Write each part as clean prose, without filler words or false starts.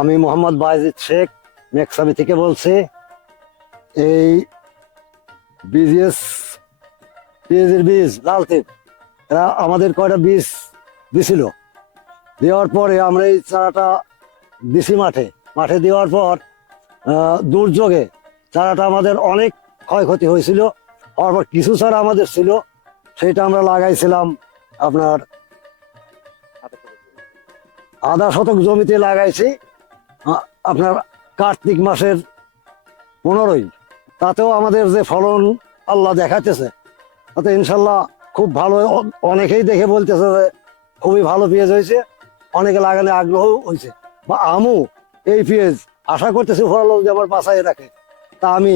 আমি মোহাম্মদ বায়েজিদ শেখ মেকসাবি থেকে বলছি। এই বিজিএস পেঁয়াজের বীজ লাল তিল এরা আমাদের কয়টা বীজ দিছিল, দেওয়ার পরে আমরা এই চারাটা দিছি মাঠে। মাঠে দেওয়ার পর দুর্যোগে চারাটা আমাদের অনেক ক্ষয়ক্ষতি হয়েছিল। হওয়ার পর কিছু চারা আমাদের ছিল, সেটা আমরা লাগাইছিলাম আপনার 1/2 শতক জমিতে লাগাইছি আপনার কার্তিক মাসের 15ই। তাতেও আমাদের যে ফলন আল্লাহ দেখাইতেছে, তাতে ইনশাল্লাহ খুব ভালো। অনেকেই দেখে বলতেছে যে খুবই ভালো পেঁয়াজ হয়েছে, অনেকে লাগালে আগ্রহ হয়েছে। বা আমু এই পেঁয়াজ আশা করতেছি ফলন যে আমার বাসায় রাখে, তা আমি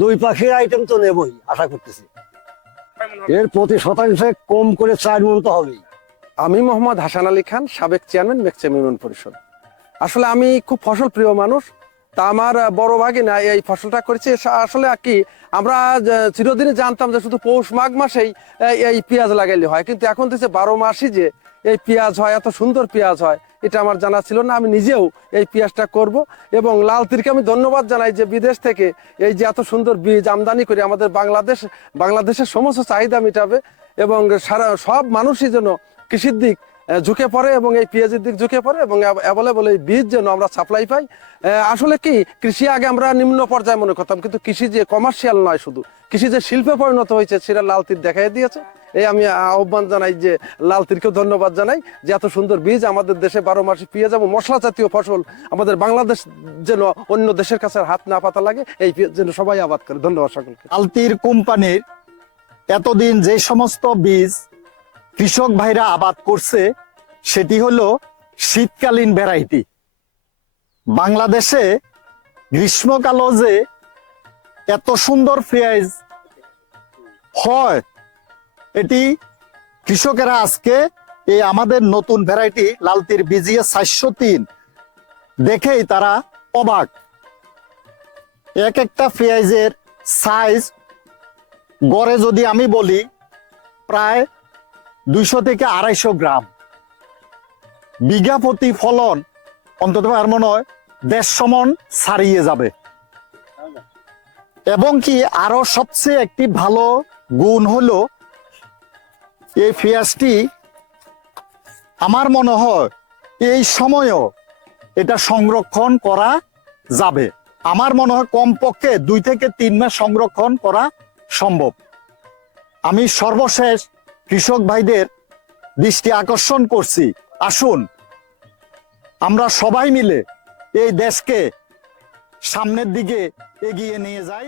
2 পাখির আইটেম তো নেবই আশা করতেছি। এর প্রতি শতাংশে কম করে 4 মণ তো হবেই। আমি মোহাম্মদ হাসান আলী খান, সাবেক চেয়ারম্যান মেকচাম ইউনিয়ন পরিষদ। আসলে আমি খুব ফসল প্রিয় মানুষ। তা আমার বড় ভাগিনা এই ফসলটা করেছে। আসলে কি আমরা চিরদিনই জানতাম যে শুধু পৌষ মাঘ মাসেই এই পেঁয়াজ লাগাইলে হয়, কিন্তু এখন দেখছে 12 মাসই যে এই পেঁয়াজ হয়, এত সুন্দর পেঁয়াজ হয়, এটা আমার জানা ছিল না। আমি নিজেও এই পেঁয়াজটা করব এবং লাল তীরকে আমি ধন্যবাদ জানাই যে বিদেশ থেকে এই যে এত সুন্দর বীজ আমদানি করে আমাদের বাংলাদেশের সমস্ত চাহিদা মেটাবে এবং সারা সব মানুষই যেন কৃষির দিক ঝুঁকে পড়ে এবং এই পেঁয়াজের দিক ঝুঁকে পড়ে এবং অ্যাভেলেবল এই বীজ যেন আমরা সাপ্লাই পাই। আসলে কি কৃষি আগে আমরা নিম্ন পর্যায়ে মনে করতাম, কিন্তু কৃষি যে কমার্শিয়াল নয়, শুধু কৃষি যে শিল্পে পরিণত হয়েছে সেটা লাল তীর দেখাই দিয়েছে। এই আমি আহ্বান জানাই যে লাল তীরকেও ধন্যবাদ জানাই যে এত সুন্দর বীজ আমাদের দেশে 12 মাসে পেঁয়াজ এবং মশলা জাতীয় ফসল আমাদের বাংলাদেশ যেন অন্য দেশের কাছে হাত না পাতা লাগে, এই পেঁয়াজ যেন সবাই আবাদ করে। ধন্যবাদ সকলকে। লাল তীর কোম্পানির এতদিন যে সমস্ত বীজ কৃষক ভাইরা আবাদ করছে সেটি হলো শীতকালীন ভ্যারাইটি। বাংলাদেশে গ্রীষ্মকালে যে এত সুন্দর পেঁয়াজ হয়, এটি কৃষকেরা আজকে এই আমাদের নতুন ভ্যারাইটি লাল তীর বিজিএস 403 দেখেই তারা অবাক। এক একটা পেঁয়াজের সাইজ গড়ে যদি আমি বলি প্রায় 200 থেকে 250 গ্রাম, বিঘা প্রতি ফলন অন্তত আর মনে হয় 150 মণ ছাড়িয়ে যাবে। এবং কি আরো সবচেয়ে একটি ভালো গুণ হলো এই পেঁয়াজটি আমার মনে হয় এই সময়ও এটা সংরক্ষণ করা যাবে। আমার মনে হয় কমপক্ষে 2 থেকে 3 মাস সংরক্ষণ করা সম্ভব। আমি সর্বশেষ কৃষক ভাইদের দৃষ্টি আকর্ষণ করছি, আসুন আমরা সবাই মিলে এই দেশকে সামনের দিকে এগিয়ে নিয়ে যাই।